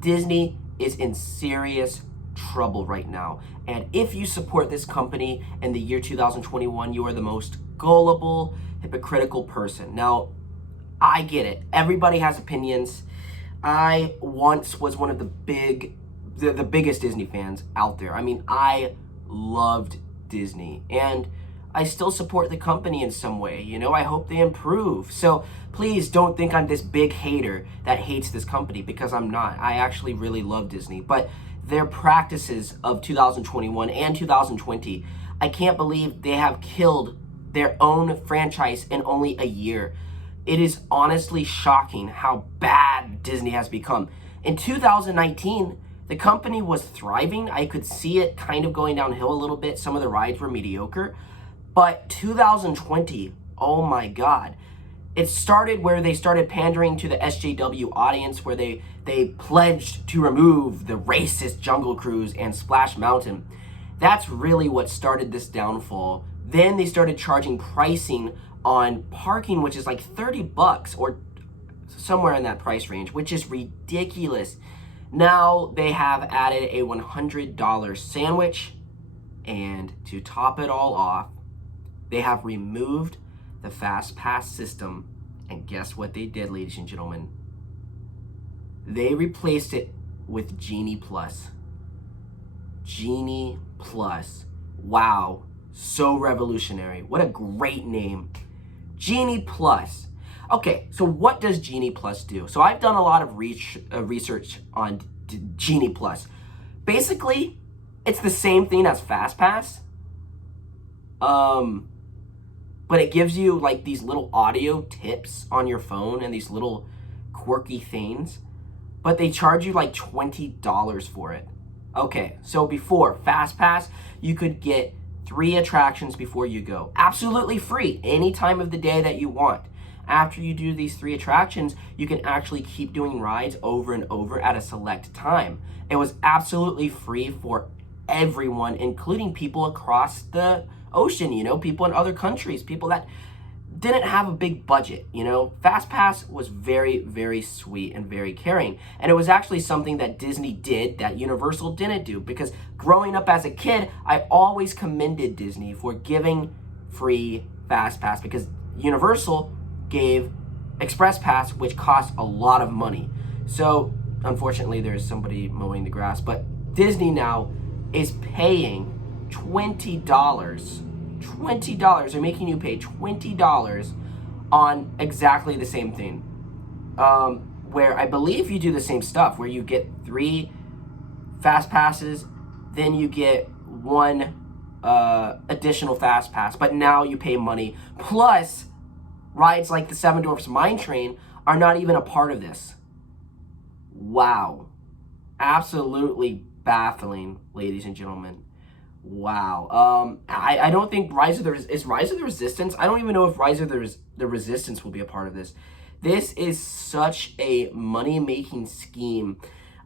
Disney is in serious trouble right now. And if you support this company in the year 2021, you are the most gullible, hypocritical person. Now, I get it. Everybody has opinions. I once was one of the biggest Disney fans out there. I mean, I loved Disney, and I still support the company in some way. You know, I hope they improve. So please don't think I'm this big hater that hates this company, because I'm not. I actually really love Disney, but their practices of 2021 and 2020, I can't believe they have killed their own franchise in only a year. It is honestly shocking how bad Disney has become. In 2019, the company was thriving. I could see it kind of going downhill a little bit. Some of the rides were mediocre. But 2020, oh my God. It started where they started pandering to the SJW audience, where they pledged to remove the racist Jungle Cruise and Splash Mountain. That's really what started this downfall. Then they started charging pricing on parking, which is like $30 or somewhere in that price range, which is ridiculous. Now they have added a $100 sandwich, and to top it all off, they have removed the Fast Pass system. And guess what they did, ladies and gentlemen? They replaced it with Genie Plus. Genie Plus. Wow. So revolutionary. What a great name. Genie Plus. Okay, so what does Genie Plus do? So I've done a lot of research on Genie Plus. Basically, it's the same thing as Fast Pass. But it gives you like these little audio tips on your phone and these little quirky things. But they charge you like $20 for it. Okay, so before Fast Pass, you could get 3 attractions before you go. Absolutely free, any time of the day that you want. After you do these 3 attractions, you can actually keep doing rides over and over at a select time. It was absolutely free for everyone, including people across the ocean, you know, people in other countries, people that didn't have a big budget, you know. Fast Pass was very, very sweet and very caring. And it was actually something that Disney did that Universal didn't do, because growing up as a kid, I always commended Disney for giving free Fast Pass, because Universal gave Express Pass, which cost a lot of money. So unfortunately, there's somebody mowing the grass, but Disney now is paying $20. They're making you pay $20 on exactly the same thing. Where I believe you do the same stuff, where you get 3 Fast Passes, then you get 1 additional Fast Pass, but now you pay money. Plus, rides like the Seven Dwarfs Mine Train are not even a part of this. Wow. Absolutely baffling, ladies and gentlemen. Wow. I don't think Rise of the Resistance? I don't even know if Rise of the Resistance will be a part of this. This is such a money-making scheme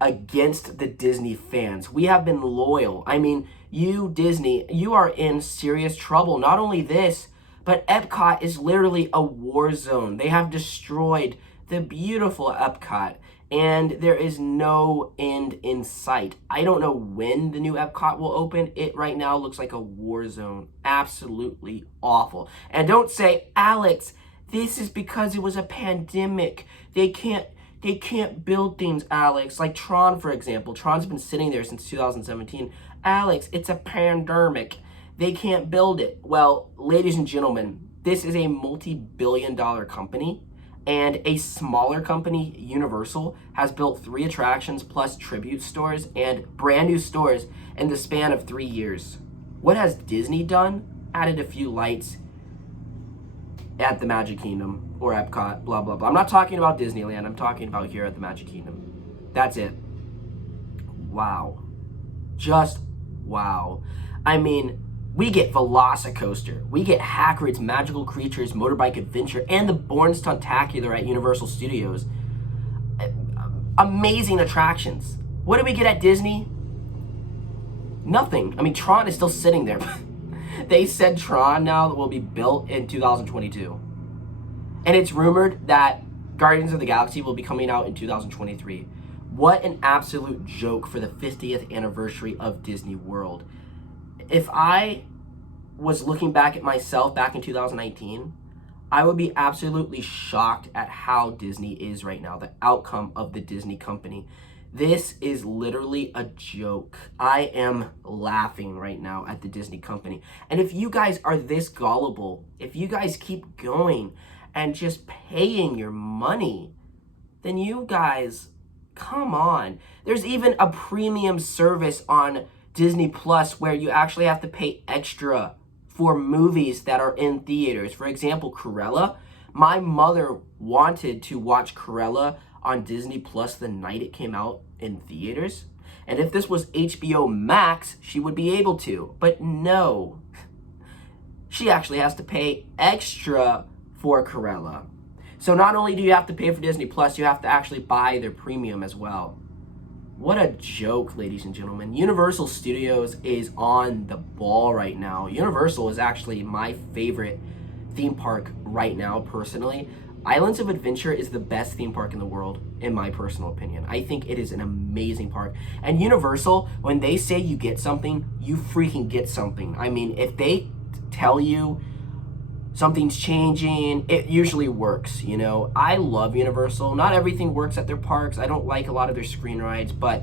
against the Disney fans. We have been loyal. I mean, you, Disney, you are in serious trouble. Not only this, but Epcot is literally a war zone. They have destroyed the beautiful Epcot, and there is no end in sight. I don't know when the new Epcot will open. It right now looks like a war zone. Absolutely awful. And don't say, Alex, this is because it was a pandemic. They can't build things, Alex. Like Tron, for example. Tron's been sitting there since 2017. Alex, it's a pandemic. They can't build it. Well, ladies and gentlemen, this is a multi-billion-dollar company, and a smaller company, Universal, has built 3 attractions plus tribute stores and brand new stores in the span of 3 years. What has Disney done? Added a few lights at the Magic Kingdom or Epcot, blah, blah, blah. I'm not talking about Disneyland. I'm talking about here at the Magic Kingdom. That's it. Wow. Just wow. I mean, we get Velocicoaster, we get Hagrid's Magical Creatures Motorbike Adventure, and the Bourne Stuntacular at Universal Studios. Amazing attractions. What do we get at Disney? Nothing. I mean, Tron is still sitting there. They said Tron now will be built in 2022. And it's rumored that Guardians of the Galaxy will be coming out in 2023. What an absolute joke for the 50th anniversary of Disney World. If I was looking back at myself back in 2019, I would be absolutely shocked at how Disney is right now, the outcome of the Disney company. This is literally a joke. I am laughing right now at the Disney company. And if you guys are this gullible, if you guys keep going and just paying your money, then you guys, come on. There's even a premium service on Disney Plus where you actually have to pay extra for movies that are in theaters. For example, Cruella. My mother wanted to watch Cruella on Disney Plus the night it came out in theaters. And if this was HBO Max, she would be able to. But no. She actually has to pay extra for Cruella. So not only do you have to pay for Disney Plus, you have to actually buy their premium as well. What a joke, ladies and gentlemen. Universal Studios is on the ball right now. Universal is actually my favorite theme park right now, personally. Islands of Adventure is the best theme park in the world, in my personal opinion. I think it is an amazing park. And Universal, when they say you get something, you freaking get something. I mean, if they tell you something's changing, it usually works, you know. I love Universal. Not everything works at their parks. I don't like a lot of their screen rides, but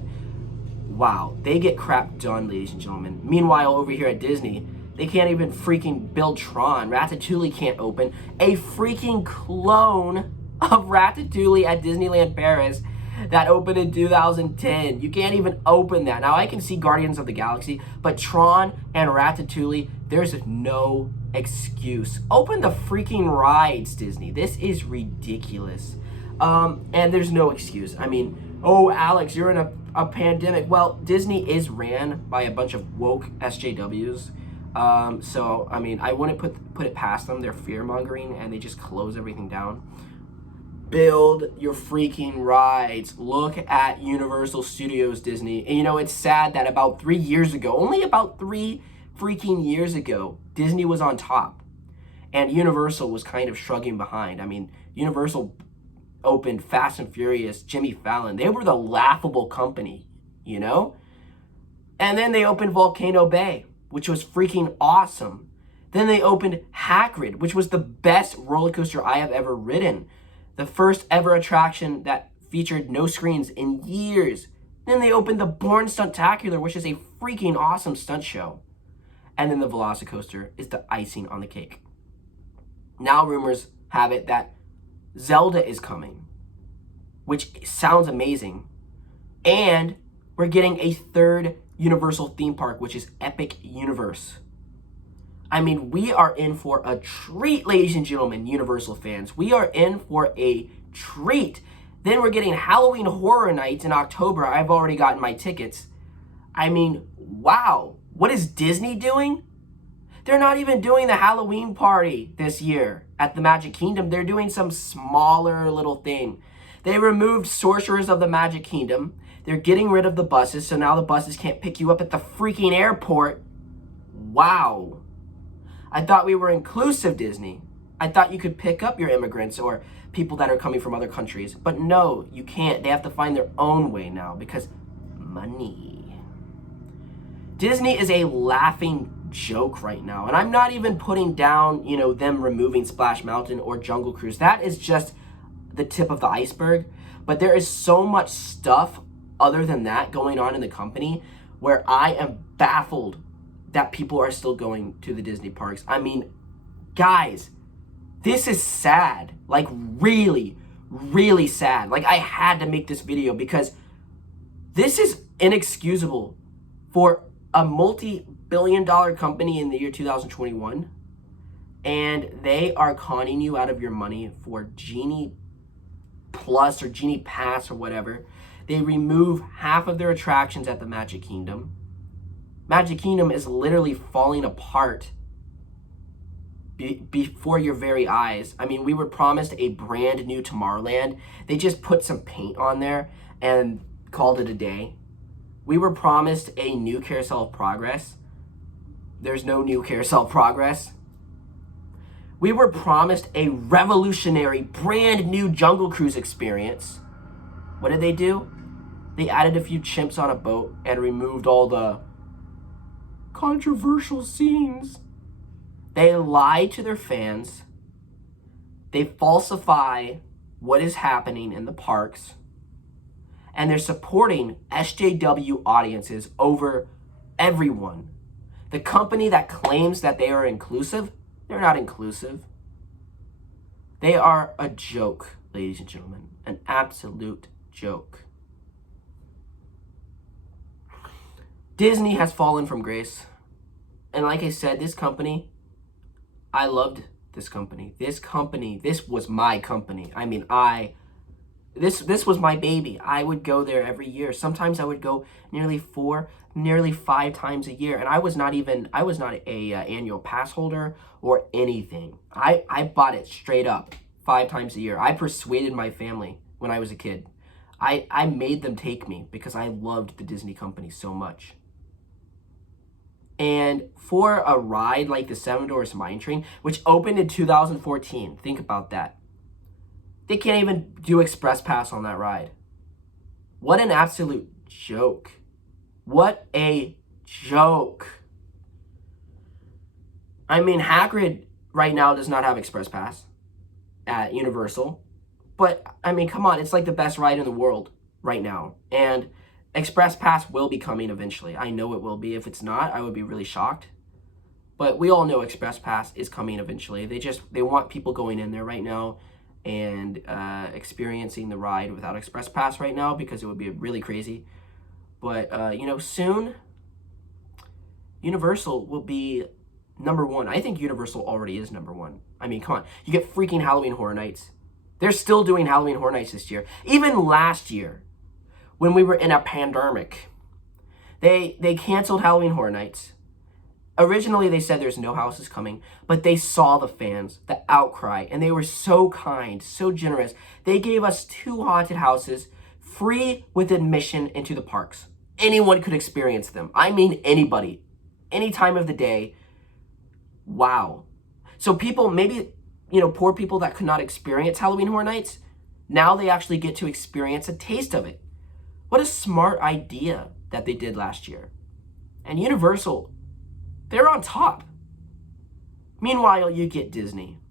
wow, they get crap done, ladies and gentlemen. Meanwhile, over here at Disney, they can't even freaking build Tron. Ratatouille can't open. A freaking clone of Ratatouille at Disneyland Paris that opened in 2010. You can't even open that. Now, I can see Guardians of the Galaxy, but Tron and Ratatouille, there's no excuse. Open the freaking rides, Disney. This is ridiculous. And there's no excuse. I mean, oh, Alex, you're in a pandemic. Well, Disney is ran by a bunch of woke SJWs. So, I mean, I wouldn't put it past them. They're fear-mongering, and they just close everything down. Build your freaking rides. Look at Universal Studios, Disney. And, you know, it's sad that about 3 years ago, only about 3 freaking years ago, Disney was on top. And Universal was kind of shrugging behind. I mean, Universal opened Fast and Furious, Jimmy Fallon. They were the laughable company, you know? And then they opened Volcano Bay, which was freaking awesome. Then they opened Hagrid, which was the best roller coaster I have ever ridden. The first ever attraction that featured no screens in years. Then they opened the Bourne Stuntacular, which is a freaking awesome stunt show. And then the Velocicoaster is the icing on the cake. Now rumors have it that Zelda is coming, which sounds amazing. And we're getting a third Universal theme park, which is Epic Universe. I mean, we are in for a treat, ladies and gentlemen, Universal fans. We are in for a treat. Then we're getting Halloween Horror Nights in October. I've already gotten my tickets. I mean, wow. What is Disney doing? They're not even doing the Halloween party this year at the Magic Kingdom. They're doing some smaller little thing. They removed Sorcerers of the Magic Kingdom. They're getting rid of the buses, so now the buses can't pick you up at the freaking airport. Wow. I thought we were inclusive, Disney. I thought you could pick up your immigrants or people that are coming from other countries. But no, you can't. They have to find their own way now because money. Disney is a laughing joke right now. And I'm not even putting down, you know, them removing Splash Mountain or Jungle Cruise. That is just the tip of the iceberg. But there is so much stuff other than that going on in the company where I am baffled that people are still going to the Disney parks. I mean, guys, this is sad. Like, really, really sad. Like, I had to make this video because this is inexcusable for a multi-billion-dollar company in the year 2021, and they are conning you out of your money for Genie Plus or Genie Pass or whatever. They remove half of their attractions at the Magic Kingdom. Magic Kingdom is literally falling apart before your very eyes. I mean, we were promised a brand new Tomorrowland. They just put some paint on there and called it a day. We were promised a new Carousel of Progress. There's no new Carousel of Progress. We were promised a revolutionary, brand new Jungle Cruise experience. What did they do? They added a few chimps on a boat and removed all the controversial scenes. They lie to their fans. They falsify what is happening in the parks. And they're supporting SJW audiences over everyone. The company that claims that they are inclusive, they're not inclusive. They are a joke, ladies and gentlemen. An absolute joke. Disney has fallen from grace. And like I said, this company, I loved this company. This was my company. I mean, this was my baby. I would go there every year. Sometimes I would go nearly 5 times a year. And I was not a annual pass holder or anything. I bought it straight up 5 times a year. I persuaded my family when I was a kid. I made them take me because I loved the Disney company so much. And for a ride like the Seven Dwarfs Mine Train, which opened in 2014, think about that. They can't even do Express Pass on that ride. What an absolute joke. What a joke. I mean, Hagrid right now does not have Express Pass at Universal. But, I mean, come on, it's like the best ride in the world right now. And Express Pass will be coming eventually. I know it will be. If it's not, I would be really shocked. But we all know Express Pass is coming eventually. They want people going in there right now and experiencing the ride without Express Pass right now because it would be really crazy. But, soon, Universal will be number one. I think Universal already is number one. I mean, come on. You get freaking Halloween Horror Nights. They're still doing Halloween Horror Nights this year. Even last year, when we were in a pandemic, they canceled Halloween Horror Nights. Originally, they said there's no houses coming, but they saw the fans, the outcry, and they were so kind, so generous. They gave us 2 haunted houses, free with admission into the parks. Anyone could experience them. I mean, anybody, any time of the day. Wow. So people, maybe, poor people that could not experience Halloween Horror Nights, now they actually get to experience a taste of it. What a smart idea that they did last year. And Universal, they're on top. Meanwhile, you get Disney.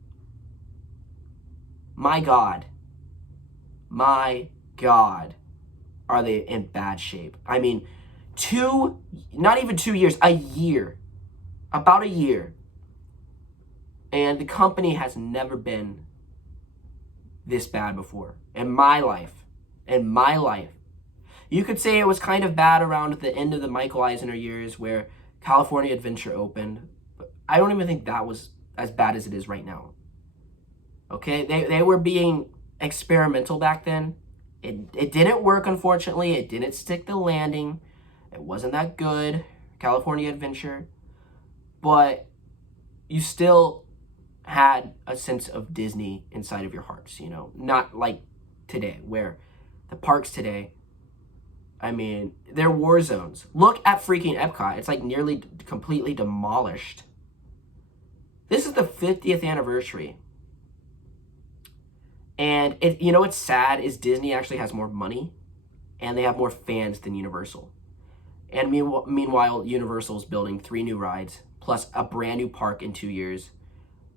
My God, are they in bad shape? I mean, not even 2 years, a year, about a year. And the company has never been this bad before in my life. You could say it was kind of bad around the end of the Michael Eisner years where California Adventure opened, but I don't even think that was as bad as it is right now. Okay, they were being experimental back then. It didn't work, unfortunately. It didn't stick the landing. It wasn't that good, California Adventure. But you still had a sense of Disney inside of your hearts, not like today, where the parks today, I mean, they're war zones. Look at freaking Epcot. It's like nearly completely demolished. This is the 50th anniversary. And what's sad is Disney actually has more money and they have more fans than Universal. And meanwhile, Universal's building 3 new rides, plus a brand new park in 2 years,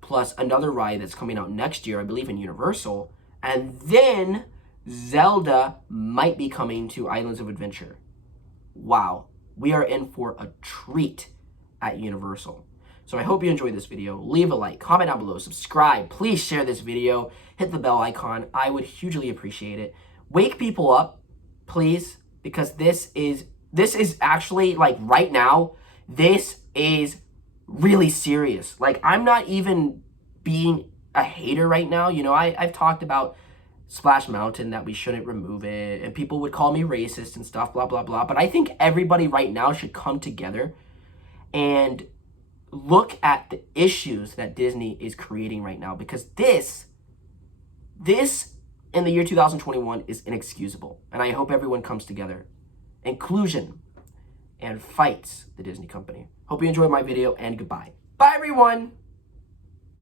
plus another ride that's coming out next year, I believe, in Universal. And then Zelda might be coming to Islands of Adventure. Wow, we are in for a treat at Universal. So I hope you enjoyed this video. Leave a like, comment down below, subscribe. Please share this video, hit the bell icon. I would hugely appreciate it. Wake people up, please, because this is actually, like, right now, this is really serious. Like, I'm not even being a hater right now. I've talked about Splash Mountain, that we shouldn't remove it, and people would call me racist and stuff, blah, blah, blah. But I think everybody right now should come together and look at the issues that Disney is creating right now, because this in the year 2021 is inexcusable. And I hope everyone comes together, inclusion, and fights the Disney company. Hope you enjoyed my video, and goodbye. Bye, everyone!